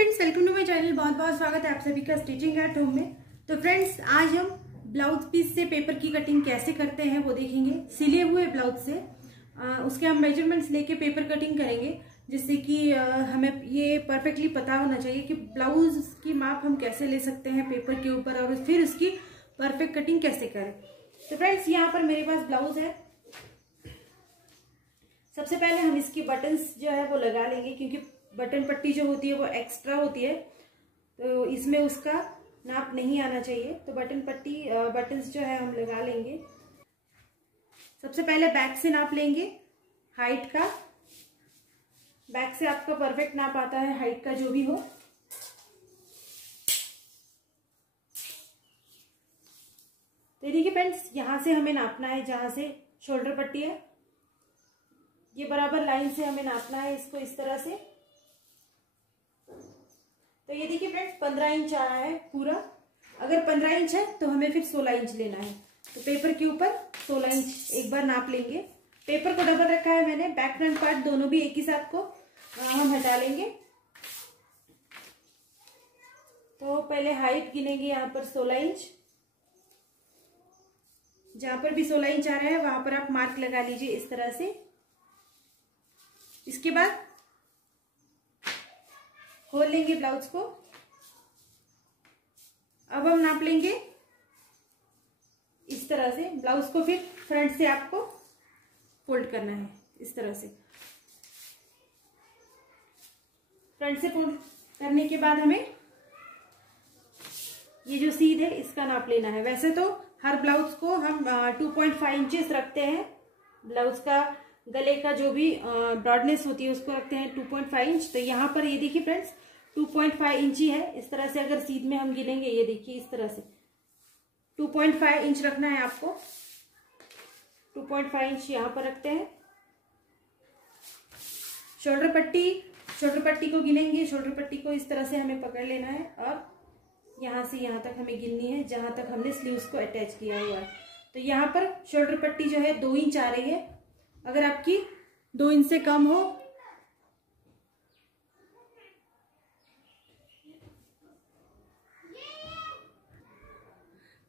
Friends, welcome to my channel. बहुत बहुत स्वागत है आप सभी का स्टिचिंग एट होम में। तो फ्रेंड्स, आज हम ब्लाउज पीस से पेपर की कटिंग कैसे करते हैं वो देखेंगे। सिले हुए ब्लाउज से उसके हम मेजरमेंट्स लेके पेपर कटिंग करेंगे, जिससे कि हमें ये परफेक्टली पता होना चाहिए कि ब्लाउज की माप हम कैसे ले सकते हैं पेपर के ऊपर और फिर उसकी परफेक्ट कटिंग कैसे करें। तो फ्रेंड्स, यहाँ पर मेरे पास ब्लाउज है। सबसे पहले हम इसकी बटन्स जो है वो लगा लेंगे, क्योंकि बटन पट्टी जो होती है वो एक्स्ट्रा होती है, तो इसमें उसका नाप नहीं आना चाहिए। तो बटन पट्टी बटन्स जो है हम लगा लेंगे। सबसे पहले बैक से नाप लेंगे हाइट का। बैक से आपका परफेक्ट नाप आता है हाइट का जो भी हो। तो देखिए फ्रेंड्स, यहां से हमें नापना है, जहां से शोल्डर पट्टी है ये बराबर लाइन से हमें नापना है इसको, इस तरह से। तो ये देखिए फ्रेंड्स, 15 इंच आ रहा है पूरा। अगर 15 इंच है तो हमें फिर 16 इंच लेना है। तो पेपर के ऊपर 16 इंच एक बार नाप लेंगे। पेपर को डबल रखा है मैंने, बैक फ्रंट पार्ट दोनों भी एक ही साथ को हम हटा लेंगे। तो पहले हाइट गिनेंगे यहाँ पर 16 इंच। जहां पर भी 16 इंच आ रहा है वहां पर आप मार्क लगा लीजिए इस तरह से। इसके बाद खोल लेंगे ब्लाउज को। अब हम नाप लेंगे इस तरह से। ब्लाउज को फिर फ्रंट से आपको फोल्ड करना है इस तरह से। फ्रंट से फोल्ड करने के बाद हमें ये जो सीध है इसका नाप लेना है। वैसे तो हर ब्लाउज को हम 2.5 इंचेस रखते हैं। ब्लाउज का गले का जो भी ब्रॉडनेस होती है उसको रखते हैं 2.5 इंच। तो यहाँ पर ये देखिए फ्रेंड्स 2.5 इंच ही है। इस तरह से अगर सीध में हम गिनेंगे, ये देखिए इस तरह से 2.5 इंच रखना है आपको। 2.5 इंच यहाँ पर रखते हैं। शोल्डर पट्टी को गिनेंगे। शोल्डर पट्टी को इस तरह से हमें पकड़ लेना है और यहाँ से यहाँ तक हमें गिननी है, जहां तक हमने स्लीव्स को अटैच किया हुआ है। तो यहाँ पर शोल्डर पट्टी जो है 2 इंच आ रही है। अगर आपकी 2 इंच से कम हो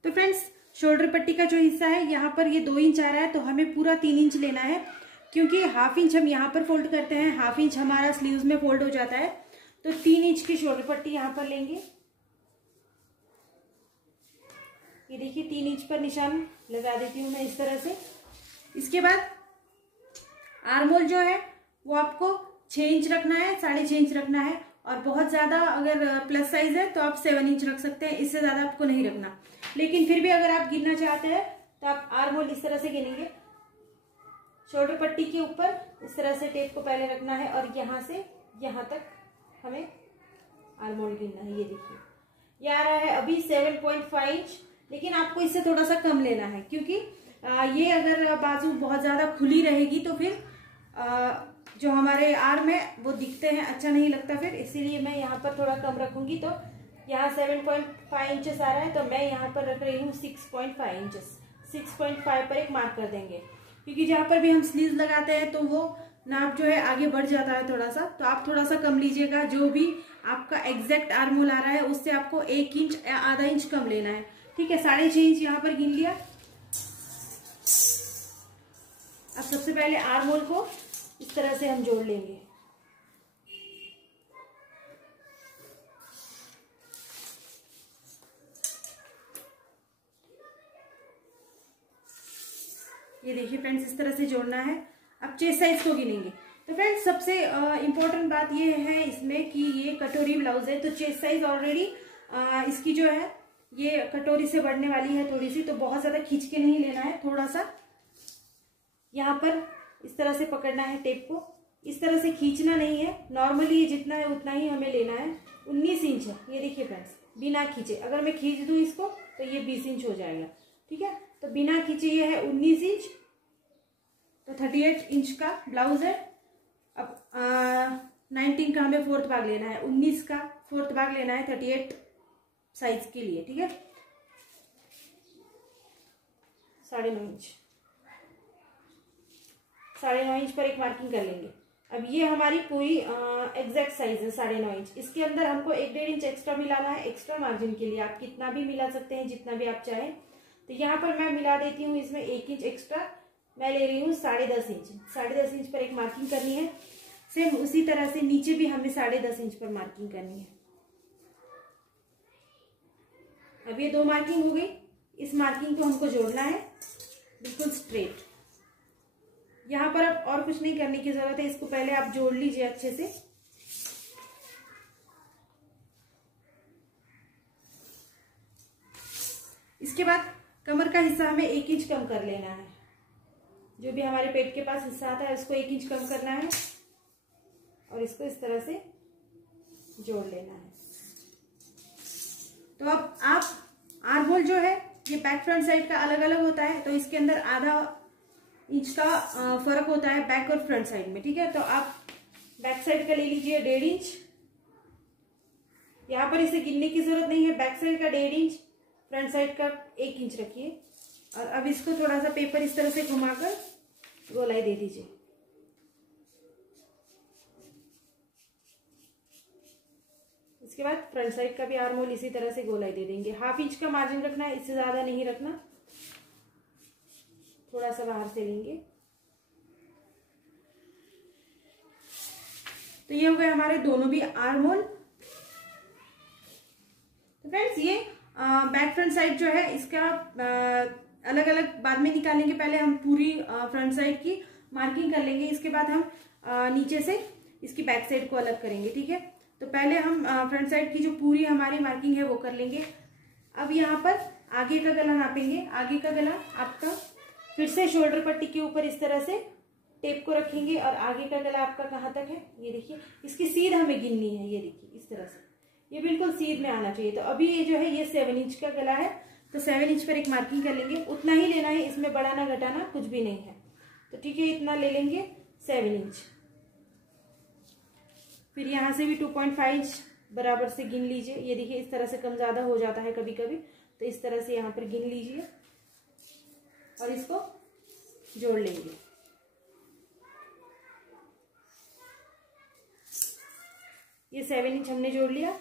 तो फ्रेंड्स, शोल्डर पट्टी का जो हिस्सा है यहाँ पर ये 2 इंच आ रहा है, तो हमें पूरा 3 इंच लेना है। क्योंकि हाफ इंच हम यहाँ पर फोल्ड करते हैं, हाफ इंच हमारा स्लीव्स में फोल्ड हो जाता है। तो 3 इंच की शोल्डर पट्टी यहाँ पर लेंगे। ये देखिए 3 इंच पर निशान लगा देती हूँ मैं इस तरह से। इसके बाद आर्मोल जो है वो आपको 6 इंच रखना है, 6.5 इंच रखना है। और बहुत ज्यादा अगर प्लस साइज है तो आप 7 इंच रख सकते हैं, इससे ज्यादा आपको नहीं रखना। लेकिन फिर भी अगर आप गिनना चाहते हैं तो आप आर्मोल इस तरह से गिनेंगे। शोल्डर पट्टी के ऊपर इस तरह से टेप को पहले रखना है और यहाँ से यहाँ तक हमें आर्मोल गिनना है। ये देखिए ये आ रहा है अभी 7.5 इंच, लेकिन आपको इससे थोड़ा सा कम लेना है, क्योंकि ये अगर बाजू बहुत ज्यादा खुली रहेगी तो फिर जो हमारे आर्म है वो दिखते हैं, अच्छा नहीं लगता फिर। इसीलिए मैं यहाँ पर थोड़ा कम रखूंगी। तो यहाँ 7.5 इंचेस आ रहा है, तो मैं यहाँ पर रख रही हूँ 6.5 इंचेस। 6.5 पर एक मार्क कर देंगे, क्योंकि जहाँ पर भी हम स्लीव्स लगाते हैं तो वो नाप जो है आगे बढ़ जाता है थोड़ा सा। तो आप थोड़ा सा कम लीजिएगा। जो भी आपका एग्जैक्ट आर्मोल आ रहा है उससे आपको 1 इंच या आधा इंच कम लेना है। ठीक है, 6.5 इंच यहाँ पर गिन लिया। अब सबसे पहले आर्मोल को इस तरह से हम जोड़ लेंगे। ये देखिए फ्रेंड्स, इस तरह से जोड़ना है। अब चेस्ट साइज को गिनेंगे। तो फ्रेंड्स, सबसे इम्पोर्टेंट बात ये है इसमें कि ये कटोरी ब्लाउज है, तो चेस्ट साइज ऑलरेडी इसकी जो है ये कटोरी से बढ़ने वाली है थोड़ी सी। तो बहुत ज्यादा खींच के नहीं लेना है, थोड़ा सा यहाँ पर इस तरह से पकड़ना है टेप को। इस तरह से खींचना नहीं है, नॉर्मली ये जितना है उतना ही हमें लेना है। 19 इंच है ये देखिए फ्रेंड्स, बिना खींचे। अगर मैं खींच दूं इसको तो ये 20 इंच हो जाएगा। ठीक है, तो बिना खींचे ये है 19 इंच। तो 38 इंच का ब्लाउज है। अब 19 का हमें 4th भाग लेना है, 19 का 4th भाग लेना है 38 साइज के लिए। ठीक है, 9.5 इंच। 9.5 इंच पर एक मार्किंग कर लेंगे। अब ये हमारी पूरी एग्जैक्ट साइज है 9.5 इंच। इसके अंदर हमको 1-1.5 इंच एक्स्ट्रा मिलाना है एक्स्ट्रा मार्जिन के लिए। आप कितना भी मिला सकते हैं, जितना भी आप चाहें। तो यहाँ पर मैं मिला देती हूँ इसमें 1 इंच एक्स्ट्रा। मैं ले रही हूँ 10.5 इंच। 10.5 इंच पर एक मार्किंग करनी है। सेम उसी तरह से नीचे भी हमें 10.5 इंच पर मार्किंग करनी है। अब ये 2 मार्किंग हो गई। इस मार्किंग को हमको जोड़ना है बिल्कुल स्ट्रेट। यहाँ पर अब और कुछ नहीं करने की जरूरत है, इसको पहले आप जोड़ लीजिए अच्छे से। इसके बाद कमर का हिस्सा हमें 1 इंच कम कर लेना है। जो भी हमारे पेट के पास हिस्सा आता है उसको 1 इंच कम करना है और इसको इस तरह से जोड़ लेना है। तो अब आप आर्म होल जो है ये बैक फ्रंट साइड का अलग अलग होता है, तो इसके अंदर आधा इंच का फर्क होता है बैक और फ्रंट साइड में। ठीक है, तो आप बैक साइड का ले लीजिए 1.5 इंच। यहाँ पर इसे गिनने की जरूरत नहीं है। बैक साइड का 1.5 इंच, फ्रंट साइड का 1 इंच रखिए। और अब इसको थोड़ा सा पेपर इस तरह से घुमाकर गोलाई दे दीजिए। इसके बाद फ्रंट साइड का भी आर्म होल इसी तरह से गोलाई दे देंगे। 1/2 इंच का मार्जिन रखना है, इससे ज्यादा नहीं रखना। थोड़ा सा बाहर से लेंगे। तो ये हो गए हमारे दोनों भी आर्म होल। तो फ्रेंड्स ये बैक फ्रंट साइड जो है इसका अलग अलग बाद में निकालेंगे। पहले हम पूरी फ्रंट साइड की मार्किंग कर लेंगे, इसके बाद हम नीचे से इसकी बैक साइड को अलग करेंगे। ठीक है, तो पहले हम फ्रंट साइड की जो पूरी हमारी मार्किंग है वो कर लेंगे। अब यहाँ पर आगे का गला नापेंगे। आगे का गला आपका फिर से शोल्डर पट्टी के ऊपर इस तरह से टेप को रखेंगे और आगे का गला आपका कहाँ तक है ये देखिए। इसकी सीध हमें गिननी है, ये देखिए इस तरह से ये बिल्कुल सीध में आना चाहिए। तो अभी ये जो है ये 7 इंच का गला है, तो 7 इंच पर एक मार्किंग कर लेंगे। उतना ही लेना है, इसमें बढ़ाना घटाना कुछ भी नहीं है। तो ठीक है, इतना ले लेंगे 7 इंच। फिर यहाँ से भी 2.5 इंच बराबर से गिन लीजिए। ये देखिए इस तरह से कम ज्यादा हो जाता है कभी कभी, तो इस तरह से यहाँ पर गिन लीजिए और इसको जोड़ लेंगे। ये 7 इंच हमने जोड़ लिया।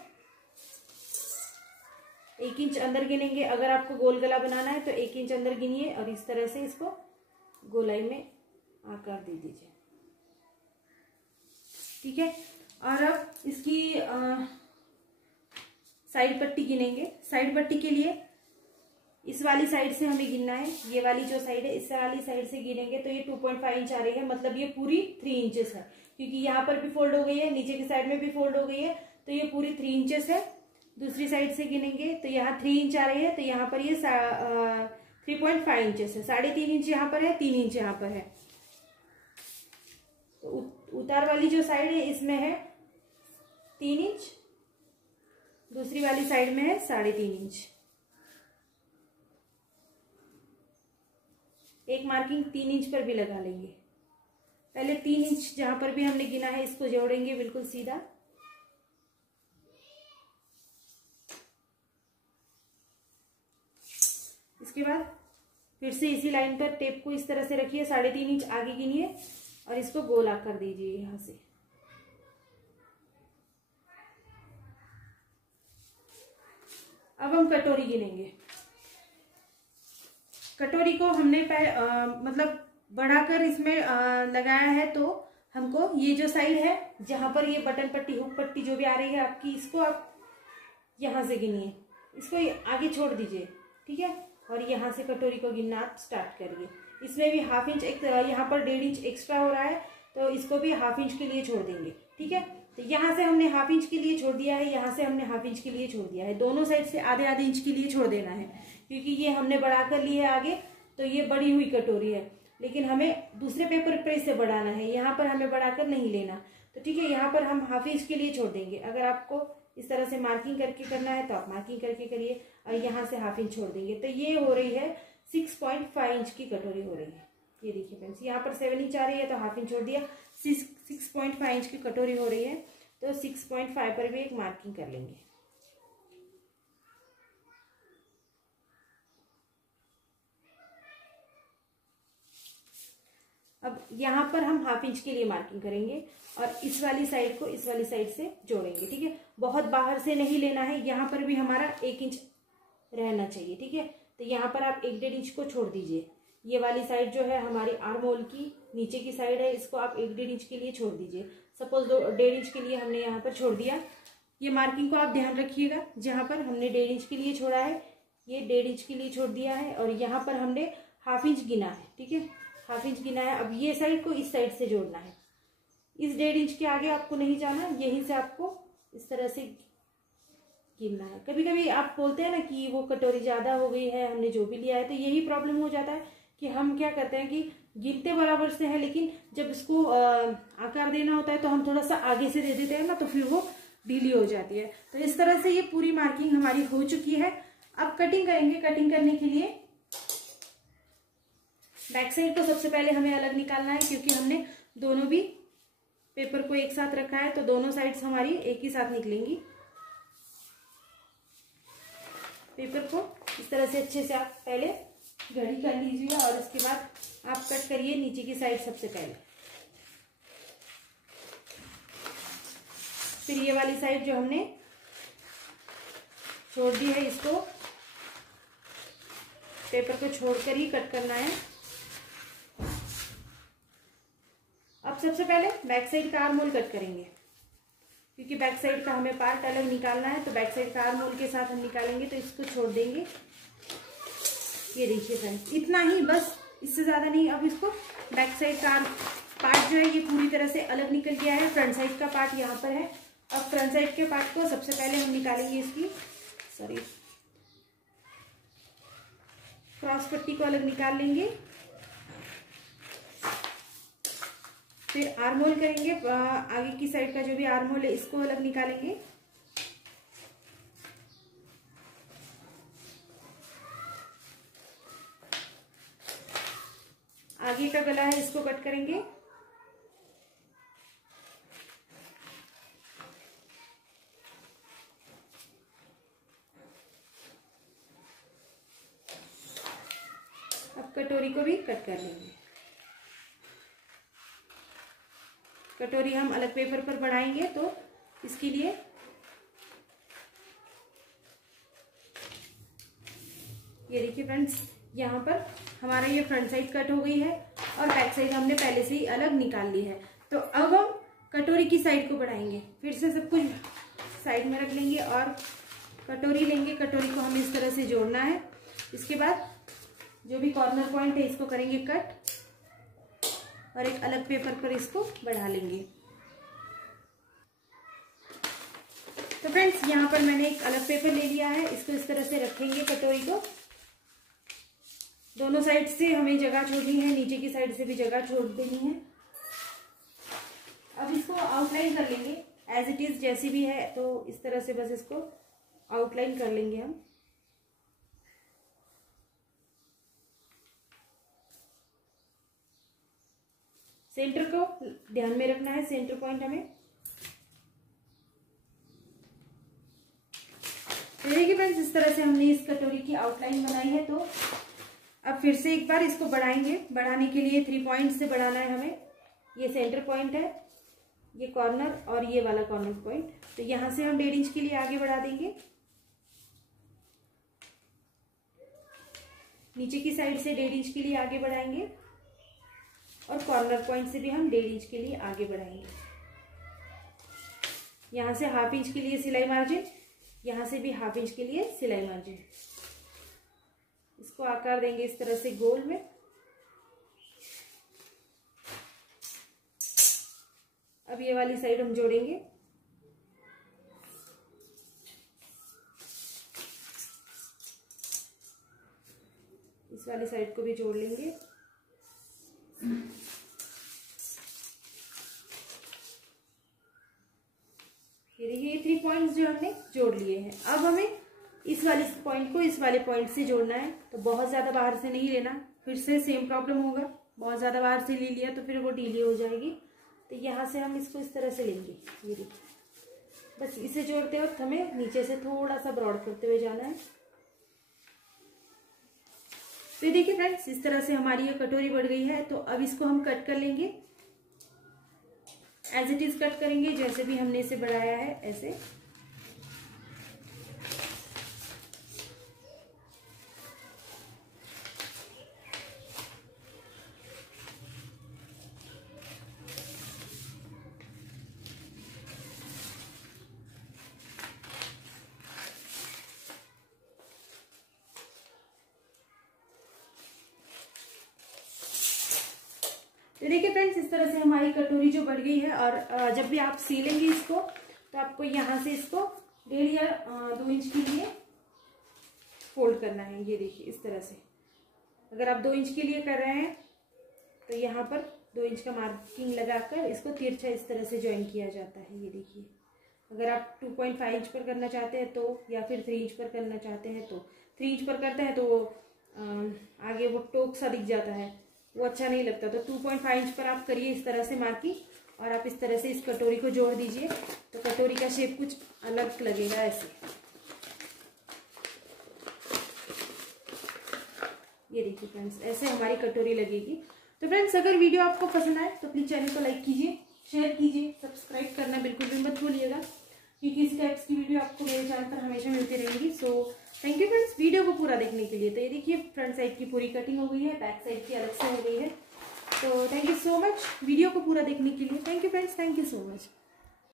1 इंच अंदर गिनेंगे। अगर आपको गोल गला बनाना है तो 1 इंच अंदर गिनिए और इस तरह से इसको गोलाई में आकार दे दीजिए। ठीक है, और अब इसकी साइड पट्टी गिनेंगे। साइड पट्टी के लिए इस वाली साइड से हमें गिनना है। ये वाली जो साइड है इस वाली साइड से गिनेंगे तो ये 2.5 इंच आ रही है, मतलब ये पूरी 3 इंचेस है, क्योंकि यहाँ पर भी फोल्ड हो गई है, नीचे की साइड में भी फोल्ड हो गई है, तो ये पूरी 3 इंचेस है। दूसरी साइड से गिनेंगे तो यहाँ 3 इंच आ रही है, तो यहाँ पर ये 3.5 इंचेस है। 3.5 इंच यहाँ पर है, 3 इंच यहाँ पर है। तो उतार वाली जो साइड है इसमें है 3 इंच, दूसरी वाली साइड में है 3.5 इंच। एक मार्किंग 3 इंच पर भी लगा लेंगे। पहले 3 इंच जहां पर भी हमने गिना है इसको जोड़ेंगे बिल्कुल सीधा। इसके बाद फिर से इसी लाइन पर टेप को इस तरह से रखिए, 3.5 इंच आगे गिनिए और इसको गोल आकर दीजिए यहां से। अब हम कटोरी गिनेंगे। कटोरी को हमने मतलब बढ़ाकर इसमें लगाया है, तो हमको ये जो साइड है जहां पर ये बटन पट्टी हुक पट्टी जो भी आ रही है आपकी, इसको आप यहां से गिनिए, इसको आगे छोड़ दीजिए। ठीक है, और यहां से कटोरी को गिनना आप स्टार्ट करिए। इसमें भी 1/2 इंच यहाँ पर 1.5 इंच एक्स्ट्रा हो रहा है, तो इसको भी 1/2 इंच के लिए छोड़ देंगे। ठीक है, तो यहाँ से हमने 1/2 इंच के लिए छोड़ दिया है, यहाँ से हमने 1/2 इंच के लिए छोड़ दिया है। दोनों साइड से आधे आधे इंच के लिए छोड़ देना है, क्योंकि ये हमने बढ़ा कर ली है आगे, तो ये बड़ी हुई कटोरी है, लेकिन हमें दूसरे पेपर पर इसे बढ़ाना है, यहाँ पर हमें बढ़ाकर नहीं लेना। तो ठीक है, यहाँ पर हम 1/2 इंच के लिए छोड़ देंगे। अगर आपको इस तरह से मार्किंग करके करना है तो आप मार्किंग करके करिए, और यहाँ से 1/2 इंच छोड़ देंगे। तो ये हो रही है 6.5 इंच की कटोरी हो रही है। ये देखिए फ्रेंड्स, यहाँ पर 7 इंच आ रही है तो 1/2 इंच छोड़ दिया, 6.5 इंच की कटोरी हो रही है, तो 6.5 पर भी एक मार्किंग कर लेंगे। अब यहाँ पर हम 1/2 इंच के लिए मार्किंग करेंगे और इस वाली साइड को इस वाली साइड से जोड़ेंगे। ठीक है, बहुत बाहर से नहीं लेना है, यहाँ पर भी हमारा 1 इंच रहना चाहिए। ठीक है, तो यहाँ पर आप 1-1.5 इंच को छोड़ दीजिए। ये वाली साइड जो है हमारी आर्म होल की नीचे की साइड है, इसको आप 1-1.5 इंच के लिए छोड़ दीजिए। सपोज 1.5 इंच के लिए हमने यहाँ पर छोड़ दिया। ये मार्किंग को आप ध्यान रखिएगा, जहाँ पर हमने 1.5 इंच के लिए छोड़ा है ये 1.5 इंच के लिए छोड़ दिया है और यहाँ पर हमने 1/2 इंच गिना है। ठीक है, 1/2 इंच गिना है। अब ये साइड को इस साइड से जोड़ना है, इस 1.5 इंच के आगे आपको नहीं जाना, यहीं से आपको इस तरह से गिनना है। कभी कभी आप बोलते हैं ना कि वो कटोरी ज़्यादा हो गई है, हमने जो भी लिया है, तो यही प्रॉब्लम हो जाता है कि हम क्या करते हैं कि गिनते बराबर से है, लेकिन जब इसको आकार देना होता है तो हम थोड़ा सा आगे से दे देते हैं ना, तो फिर वो ढीली हो जाती है। तो इस तरह से ये पूरी मार्किंग हमारी हो चुकी है। अब कटिंग करेंगे। कटिंग करने के लिए बैक साइड को सबसे पहले हमें अलग निकालना है, क्योंकि हमने दोनों भी पेपर को एक साथ रखा है, तो दोनों साइड्स हमारी एक ही साथ निकलेंगी। पेपर को इस तरह से अच्छे से आप पहले घड़ी कर लीजिए और उसके बाद आप कट करिए नीचे की साइड सबसे पहले। फिर ये वाली साइड जो हमने छोड़ दी है, इसको पेपर को छोड़कर ही कट करना है। अब सबसे पहले बैक साइड का आर्म होल कट करेंगे, क्योंकि बैक साइड का हमें पार्ट अलग निकालना है, तो बैक साइड का आर्म होल के साथ हम निकालेंगे। तो इसको छोड़ देंगे। ये देखिए फ्रेंड्स, इतना ही बस, इससे ज्यादा नहीं। अब इसको बैक साइड का पार्ट जो है ये पूरी तरह से अलग निकल गया है। फ्रंट साइड का पार्ट यहाँ पर है। अब फ्रंट साइड के पार्ट को सबसे पहले हम निकालेंगे, इसकी क्रॉस पट्टी को अलग निकाल लेंगे। फिर आर्म होल करेंगे, आगे की साइड का जो भी आर्म होल है इसको अलग निकालेंगे। आगे का गला है इसको कट करेंगे। अब कटोरी को भी कट कर लेंगे। कटोरी हम अलग पेपर पर बढ़ाएंगे, तो इसके लिए ये देखिए फ्रेंड्स, यहाँ पर हमारा ये फ्रंट साइड कट हो गई है और बैक साइड हमने पहले से ही अलग निकाल ली है। तो अब हम कटोरी की साइड को बढ़ाएंगे। फिर से सब कुछ साइड में रख लेंगे और कटोरी लेंगे। कटोरी को हमें इस तरह से जोड़ना है। इसके बाद जो भी कॉर्नर पॉइंट है इसको करेंगे कट और एक अलग पेपर पर इसको बढ़ा लेंगे। तो फ्रेंड्स, यहाँ पर मैंने एक अलग पेपर ले लिया है, इसको इस तरह से रखेंगे। कटोरी को दोनों साइड से हमें जगह छोड़नी है, नीचे की साइड से भी जगह छोड़ देनी है। अब इसको आउटलाइन कर लेंगे एज इट इज, जैसी भी है, तो इस तरह से बस इसको आउटलाइन कर लेंगे हम। सेंटर को ध्यान में रखना है, सेंटर पॉइंट हमें। देखिए फ्रेंड्स, इस तरह से हमने इस कटोरी की आउटलाइन बनाई है। तो अब फिर से एक बार इसको बढ़ाएंगे। बढ़ाने के लिए 3 पॉइंट से बढ़ाना है हमें। ये सेंटर पॉइंट है, ये कॉर्नर और ये वाला कॉर्नर पॉइंट। तो यहाँ से हम 1.5 इंच के लिए आगे बढ़ा देंगे। नीचे की साइड से 1.5 इंच के लिए आगे बढ़ाएंगे और कॉर्नर पॉइंट से भी हम 1.5 इंच के लिए आगे बढ़ाएंगे। यहाँ से 1/2 इंच के लिए सिलाई मार्जिन, यहाँ से भी 1/2 इंच के लिए सिलाई मार्जिन। इसको आकार देंगे इस तरह से गोल में। अब ये वाली साइड हम जोड़ेंगे। इस वाली साइड को भी जोड़ लेंगे। ये 3 पॉइंट्स जो हमने जोड़ लिए हैं। अब हमें इस वाले पॉइंट को इस वाले पॉइंट से जोड़ना है। तो बहुत ज्यादा बाहर से नहीं लेना, फिर से सेम प्रॉब्लम होगा। बहुत ज्यादा बाहर से ले लिया तो फिर वो ढीली हो जाएगी। तो यहाँ से हम इसको इस तरह से लेंगे। ये देखिए, बस इसे जोड़ते वक्त हमें नीचे से थोड़ा सा ब्रॉड करते हुए जाना है। तो ये देखिए फ्रेंड्स, इस तरह से हमारी ये कटोरी बढ़ गई है। तो अब इसको हम कट कर लेंगे, एज इट इज कट करेंगे, जैसे भी हमने इसे बढ़ाया है ऐसे। तो देखिए फ्रेंड्स, इस तरह से हमारी कटोरी जो बढ़ गई है। और जब भी आप सीलेंगे इसको तो आपको यहाँ से इसको 1.5 या 2 इंच के लिए फोल्ड करना है। ये देखिए इस तरह से, अगर आप 2 इंच के लिए कर रहे हैं तो यहाँ पर 2 इंच का मार्किंग लगाकर इसको तिरछा इस तरह से ज्वाइन किया जाता है। ये देखिए, अगर आप 2.5 इंच पर करना चाहते हैं तो, या फिर 3 इंच पर करना चाहते हैं तो 3 इंच पर करते हैं तो आगे वो टोक सा दिख जाता है, वो अच्छा नहीं लगता। तो 2.5 इंच पर आप करिए इस तरह से मार्किंग, और आप इस तरह से इस कटोरी को जोड़ दीजिए तो कटोरी का शेप कुछ अलग लगेगा ऐसे। ये देखिए फ्रेंड्स, ऐसे हमारी कटोरी लगेगी। तो फ्रेंड्स, अगर वीडियो आपको पसंद आए तो प्लीज चैनल को लाइक कीजिए, शेयर कीजिए, सब्सक्राइब करना बिल्कुल भी मत भूलिएगा, क्योंकि इस टाइप्स की वीडियो आपको मेरे चैनल पर हमेशा मिलती रहेंगी। So thank you friends video को पूरा देखने के लिए। तो ये देखिए फ्रंट साइड की पूरी कटिंग हो गई है, बैक साइड की अलग से हो गई है। तो thank you so much video को पूरा देखने के लिए। Thank you friends, thank you so much.